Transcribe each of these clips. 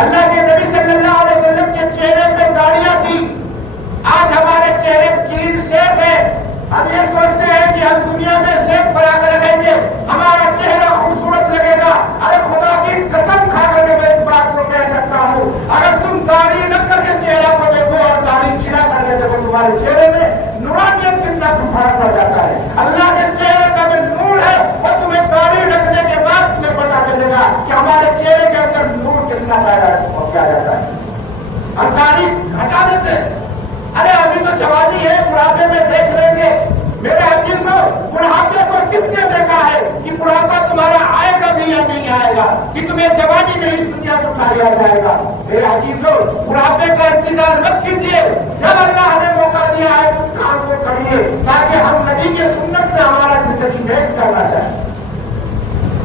اللہ کے نبی صلی اللہ علیہ وسلم کے چہرے پہ داڑیاں تھی، آج ہمارے چہرے کلین شیپ ہے. ہم یہ سوچتے ہیں کہ ہم دنیا میں شیپ بنا کر رکھیں گے، ہمارا چہرہ خوبصورت لگے گا. ارے خدا کی قسم کھا کر کے میں اس بات کو کہہ سکتا ہوں، اگر تم داڑھی رکھ کر کے چہرہ کو دیکھو اور داڑھی چھڑا کر کے دیکھو، تمہارے چہرے میں نورانیت کتنا فرق پڑ جاتا ہے. اللہ کے چہرے کا جو نور ہے وہ تمہیں داڑھی رکھنے کے بعد تمہیں پتا چلے گا کہ ہمارے چہرے کے اندر نور کتنا پیدا کیا جاتا ہے. ہم داڑھی ہٹا دیتے ہیں. ارے ابھی تو جوانی ہے، بڑھاپے میں دیکھ لیں گے. میرے عزیزوں، بڑھاپے کو کس نے دیکھا ہے کہ بڑھاپا تمہارا آئے گا بھی یا نہیں آئے گا، کہ تمہیں جوانی میں اس دنیا سے اٹھا لیا جائے گا. میرے عزیزوں، بڑھاپے کا انتظار مت کیجیے. جب اللہ نے موقع دیا ہے اس کام کو کریے تاکہ ہم نبی کی سنت سے ہمارا زندگی میچ کرنا چاہیے.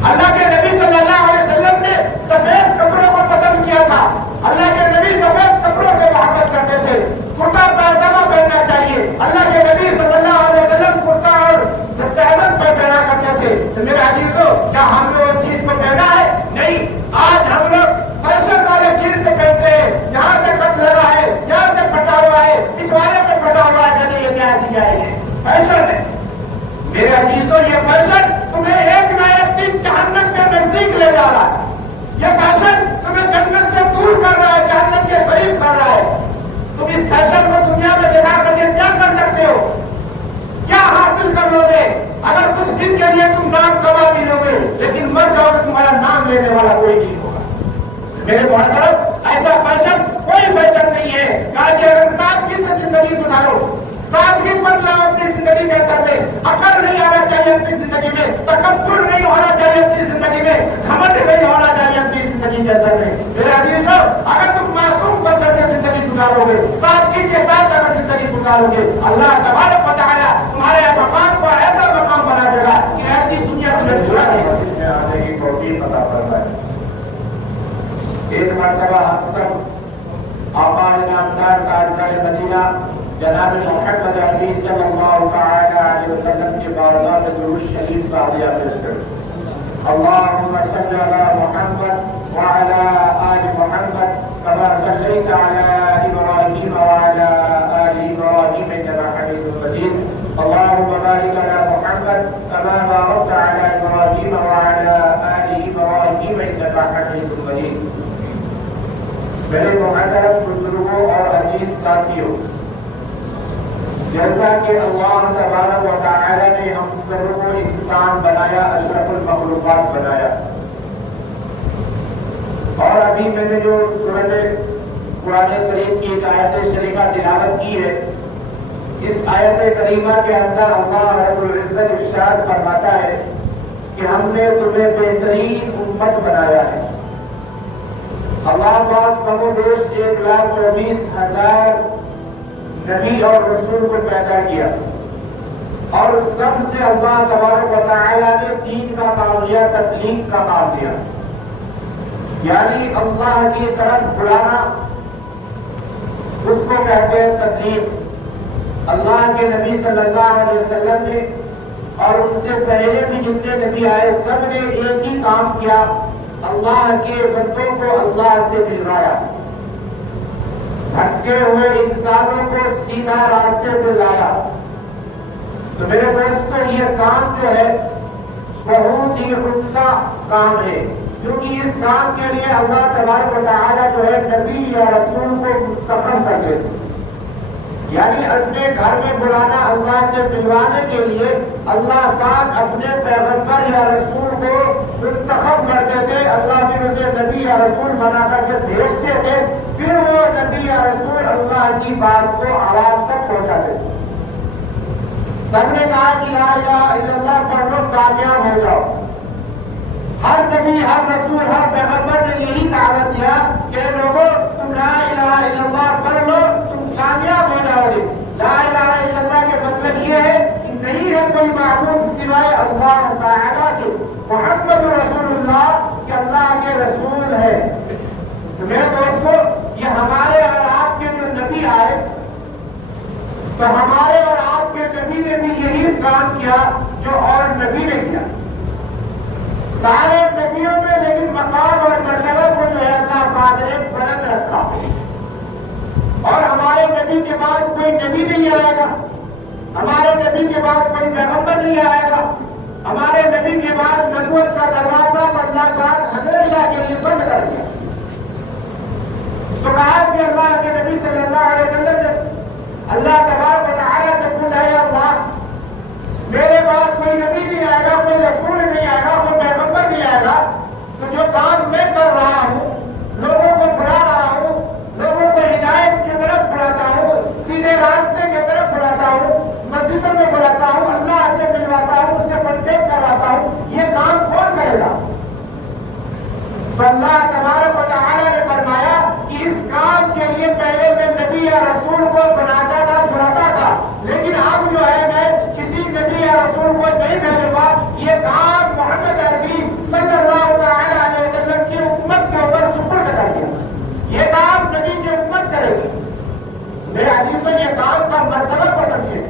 اللہ کے نبی صلی اللہ علیہ وسلم نے سفید کپڑوں کو پسند کیا تھا. اللہ کے نبی سفید کپڑوں سے محبت کرتے تھے. کرتا پائجامہ پہننا چاہیے. اللہ کے نبی صلی اللہ علیہ وسلم کرتا اور تہمت پہ پہنا کرتے تھے. تو میرے عزیزوں، کیا ہم نے وہ چیز کو پہنا ہے؟ نہیں. آج ہم لوگ فیشن والے جینس سے پہنتے ہیں، یہاں سے کٹ لگا ہے، یہاں سے پھٹا ہوا ہے، پچھواڑے پہ پھٹا ہوا ہے. کہتے یہ کیا دیا ہے؟ یہ فیشن ہے. میرے عزیزوں، یہ فیشن تمہیں ایک نہ ایک دن جہنم کے نزدیک لے جا رہا ہے. یہ فیشن تمہیں جنت سے دور کر رہا ہے، جہنم کے قریب کر رہا ہے. تم اس فیشن کو دنیا میں دکھا کر کے کیا کر سکتے ہو؟ کیا حاصل کر لو گے؟ اگر کچھ دن کے لیے تم نام کما بھی لو گے لیکن مر جاؤ گے، تمہارا نام لینے والا کوئی نہیں ہوگا. میرے محترم، ایسا فیشن کوئی فیشن نہیں ہے. کہ اگر سادگی سے زندگی گزارو، سادگی پر لاؤ اپنی زندگی کے اندر میں. عقل نہیں آنا چاہیے اپنی زندگی میں، تکبر نہیں ہونا چاہیے اپنی زندگی میں، گھمنڈ نہیں ہونا چاہیے اپنی زندگی کے اندر میں. میرے عزیزوں، اگر تم معصوم بن کر کے زندگی گزارو گے، سادگی کے ساتھ اگر زندگی گزارو گے، اللہ تبارک و تعالی تمہارے مقام کو ایسا مقام بنا دے گا کہ ایسی دنیا تمہیں چھڑا نہیں سکتی. آنے کی توفیق عطا فرمائے. ایک مرتبہ ہم سب آقا نامدار تاجدار مدینہ جناب محمد عربی صلی اللہ تعالی علیہ وسلم کی بارگاہ میں درود شریف کا ہدیہ پیش کریں. اللهم صل على محمد وعلى آل محمد كما صليت على إبراهيم وعلى آل إبراهيم إنك حميد مجيد. اللهم بارك على محمد كما باركت على إبراهيم وعلى آل إبراهيم إنك حميد مجيد. میرے محترم بزرگوں اور عزیز ساتھیوں، جیسا کہ اللہ تبارک و تعالی نے ہم سب کو انسان بنایا، اشرف المخلوقات بنایا، اور ابھی میں نے جو سورۃ قرآن کریم کی ایک آیت شریفہ تلاوت کی ہے، اس آیت کریمہ کے اندر اللہ رب العزت ارشاد فرماتا ہے کہ ہم نے تمہیں بہترین امت بنایا ہے. اللہ پاک کم و بیش 1,24,000 نبی اور رسول کو پیدا کیا، اور سب سے اللہ تبارک و تعالی نے دین کا کام لیا، تبلیغ کا کام لیا. یعنی اللہ کی طرف بلانا، اس کو کہتے ہیں تبلیغ. اللہ کے نبی صلی اللہ علیہ وسلم نے اور ان سے پہلے بھی جتنے نبی آئے سب نے ایک ہی کام کیا، اللہ کے بندوں کو اللہ سے ملوایا، بھٹکے ہوئے انسانوں کو سیدھا راستے پہ لایا. تو میرے دوستوں، یہ کام جو ہے بہت ہی عمدہ کام ہے، کیونکہ اس کام کے لیے اللہ تبارک و تعالیٰ جو ہے نبی یا رسول کو منتخب کر دیتے. یعنی اپنے گھر میں بلانا، اللہ سے ملوانے کے لیے اللہ پاک اپنے پیغمبر یا رسول کو منتخب کرتے تھے. اللہ پھر اسے نبی یا رسول بنا کر کے بھیجتے تھے، پھر وہ نبی یا رسول اللہ کی بات کو عوام تک پہنچاتے تھے. سب نے کہا کہ لا الہ الا اللہ پڑھ لو کامیاب ہو جاؤ. ہر نبی، ہر رسول، ہر پیغمبر نے یہی دعوت دیا کہ لوگوں تم لا الہ الا اللہ پڑھ لو، تم کامیاب ہو جاؤ گے. لا الہ الا اللہ کے مطلب یہ ہے کہ نہیں ہے کوئی معبود سوائے اللہ تعالیٰ کے، محمد رسول اللہ کہ اللہ کے رسول ہے. تو میرے دوستو، یہ ہمارے اور آپ کے جو نبی آئے، تو ہمارے اور آپ کے نبی نے بھی یہی کام کیا جو اور نبی نے کیا. سارے نبیوں میں لیکن مقام اور مرتبہ کو جو ہے اللہ پاک نے نبی کے بعد کوئی نبی نہیں آئے گا، ہمارے نبی کے بعد کوئی پیغمبر نہیں آئے گا، ہمارے نبی کے بعد نبوت کا دروازہ اللہ پاک ہمیشہ کے لیے بند کر دیا۔ تو کہا کہ اللہ کے نبی صلی اللہ علیہ وسلم نے اللہ تبارک و تعالیٰ سے پوچھا، یا اللہ میرے بعد کوئی نبی نہیں آئے گا، کوئی رسول نہیں آئے گا، کوئی پیغمبر نہیں آئے گا، تو جو کام میں کر رہا ہوں، لوگوں کو بلا رہا ہوں، لوگوں کو ہدایت کی طرف بلاتا ہوں، سیدھے راستے کی طرف بلاتا ہوں، مسجدوں میں بلاتا ہوں، اللہ سے ملواتا ہوں، اس سے کانٹیکٹ کرواتا ہوں، یہ کام کون کرے گا؟ تو اللہ تبارک و تعالیٰ نے فرمایا کہ اس کام کے لیے پہلے میں نبی یا رسول کو بناتا تھا، بلاتا تھا، لیکن اب جو ہے میں کسی نبی یا رسول کو نہیں بھیجوں گا، یہ کام محمد عربی صلی اللہ تعالی علیہ وسلم کی امت کے اوپر سپرد کر دیا، یہ کام نبی کی امت کرے گی۔ میرے عزیزوں، یہ کام کا مرتبہ کو سمجھے،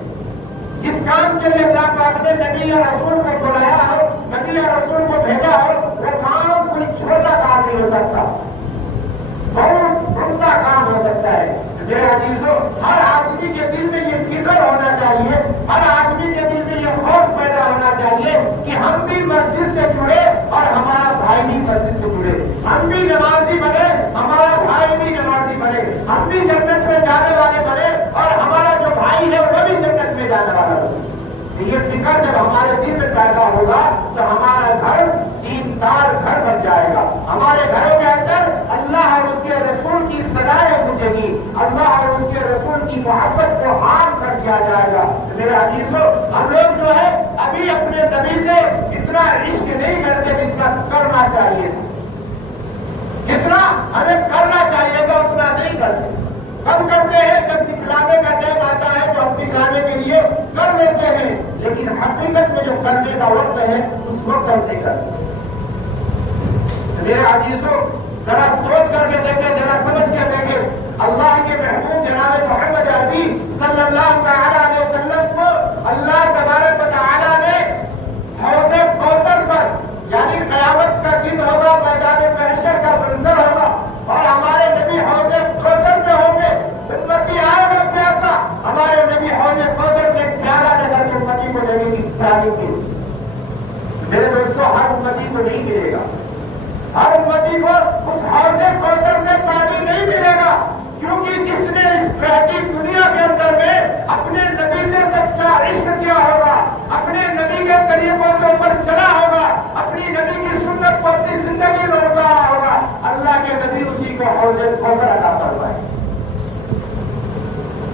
اس کام کے لیے اللہ پاک نے نبی یا رسول کو بلایا ہو، نبی یا رسول کو بھیجا ہو، وہ کام کوئی چھوٹا کام نہیں ہو سکتا، بہت عمدہ کام ہو سکتا ہے۔ میرے عزیزوں، ہر آدمی کے دل میں یہ فکر ہونا چاہیے، ہر آدمی کے دل میں یہ خوف پیدا ہونا چاہیے کہ ہم بھی مسجد سے جڑے اور ہمارا بھائی بھی مسجد سے جڑے، ہم بھی نمازی بنے، ہمارا بھائی بھی نمازی بنے، ہم بھی جنت میں جانے والے بنے اور ہمارا جو بھائی ہے وہ بھی جنت میں جانے والا بنے۔ یہ فکر جب ہمارے دل میں پیدا ہوگا تو ہمارا گھر دیندار گھر بن جائے گا، ہمارے گھروں کے اندر اللہ اور اس کے رسول کی صدائیں گونجے گی، اللہ اور اس کے رسول کی محبت کو عام کر دیا جائے گا۔ میرے عزیزوں، ہم لوگ جو ہے ابھی اپنے نبی سے اتنا عشق نہیں کرتے جتنا کرنا چاہیے، جتنا ہمیں کرنا چاہیے تھا اتنا نہیں کرتے، ہم کرتے ہیں جب دکھلانے کا ٹائم آتا ہے تو ہم دکھلانے کے لیے کر لیتے ہیں، لیکن حقیقت میں جو کرنے کا وقت ہے اس وقت ہم نہیں کرتے۔ میرے عزیزوں، ذرا سوچ کر کے دیکھیں، ذرا سمجھ کے دیکھیں، اللہ کے محبوب جناب محمد عربی صلی اللہ تعالی علیہ وسلم کو اللہ تبارک و تعالی نے حوض کوثر پر، یعنی قیامت کا دن ہوگا، میدان محشر کا منظر ہوگا اور ہمارے نبی حوض کوثر میں ہوں گے، امتی آئے گا پیاسا، ہمارے نبی حوض کوثر سے ایک پیالہ لے کر کے امتی کو دیں گے، پانی کی۔ میرے دوستوں، ہر امتی کو نہیں ملے گا، ہر امتی کو اس حوض کوثر سے پانی نہیں ملے گا، کیونکہ جس نے اس بہتی دنیا کے اندر میں اپنے نبی سے سچا عشق کیا ہوگا، اپنے نبی کے طریقوں کے اوپر چلا ہوگا، اپنی نبی کی سنت کو اپنی زندگی میں اتارا ہوگا، اللہ کے نبی اسی کو حوض کوثر عطا فرمائے۔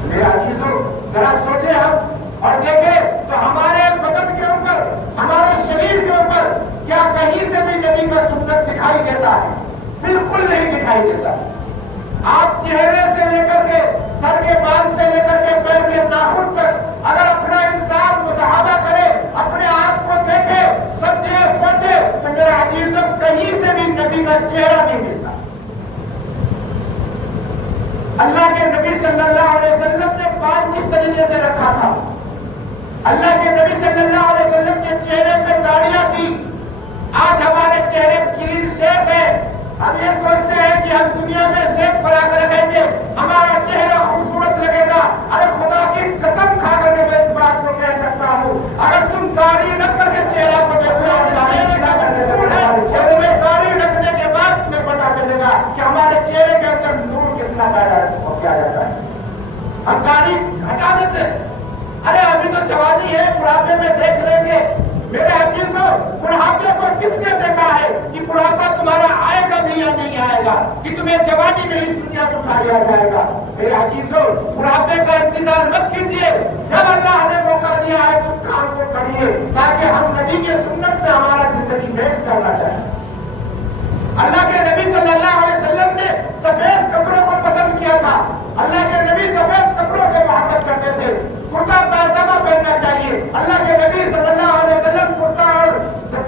میرے عزیزوں، ذرا سوچیں ہم اور دیکھیں تو ہمارے بدن کے اوپر، ہمارے شریر کے اوپر کیا کہیں سے بھی نبی کا سنت دکھائی دیتا ہے؟ بالکل نہیں دکھائی دیتا۔ آپ چہرے سے لے کر کے، سر کے بال سے لے کر کے پیر کے ناخن تک اگر اپنا انسان مصاحبہ کرے، اپنے آپ کو دیکھے، سمجھے، سوچے، تو میرے عزیزوں کہیں سے بھی نبی کا چہرہ نہیں ملتا۔ اللہ کے نبی صلی اللہ علیہ وسلم نے بال کس طریقے سے رکھا تھا؟ اللہ کے نبی صلی اللہ علیہ وسلم کے چہرے پہ داڑیاں تھی، آج ہمارے چہرے کلین شیپ ہے، ہم یہ سوچتے ہیں کہ ہم دنیا میں شیپ بنا کر رکھیں گے، ہمارا چہرہ خوبصورت لگے گا۔ ارے خدا کی قسم کھا کر کے میں اس بات کو کہہ سکتا ہوں، اگر تم داڑھی رکھ کر کے چہرہ کو دیکھو اور داڑھی چھڑا کر کے دیکھو، تمہیں داڑھی رکھنے کے بعد تمہیں پتا چلے گا کہ ہمارے چہرے کے اندر نور کتنا پیدا کیا جاتا ہے۔ ہم داڑھی ہٹا دیتے ہیں، ارے ابھی تو جوانی ہے، بڑھاپے میں دیکھ لیں گے۔ میرے عزیزوں، بڑھاپے کو کس نے دیکھا ہے کہ بڑھاپا تمہارا آئے گا بھی یا نہیں آئے گا، کہ تمہیں جوانی میں اس دنیا سے اٹھا لیا جائے گا؟ میرے عزیزوں، بڑھاپے کا انتظار مت کیجیے، جب اللہ نے موقع دیا ہے تو اس کام کو کریے تاکہ ہم نبی کی سنت سے ہمارا زندگی میں کرنا چاہیں۔ اللہ کے نبی صلی اللہ علیہ وسلم نے سفید کپڑوں کو پسند کیا تھا، اللہ کے نبی سفید کپڑوں سے محبت کرتے تھے، کرتا پائجامہ پہننا چاہیے، اللہ کے نبی صلی اللہ علیہ وسلم کرتا اور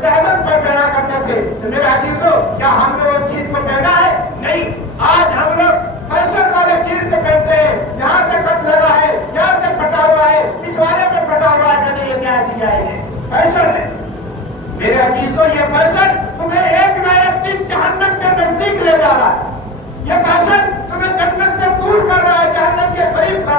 تہمت پر پہنا کرتے تھے۔ میرے عزیزوں، کیا ہم نے وہ چیز کو پہنا ہے؟ نہیں، آج ہم لوگ فیشن والے چیز سے پہنتے ہیں، یہاں سے کٹ لگا ہے، یہاں سے پھٹا ہوا ہے، پچھواڑے میں پھٹا ہوا ہے، کہتے یہ کیا دیا ہے؟ فیشن ہے۔ میرے عزیزوں، یہ فیشن تمہیں ایک نہ ایک دن جہنم کے نزدیک لے جا رہا ہے، یہ فیشن تمہیں جنت سے دور کر رہا ہے، جہنم کے قریب کر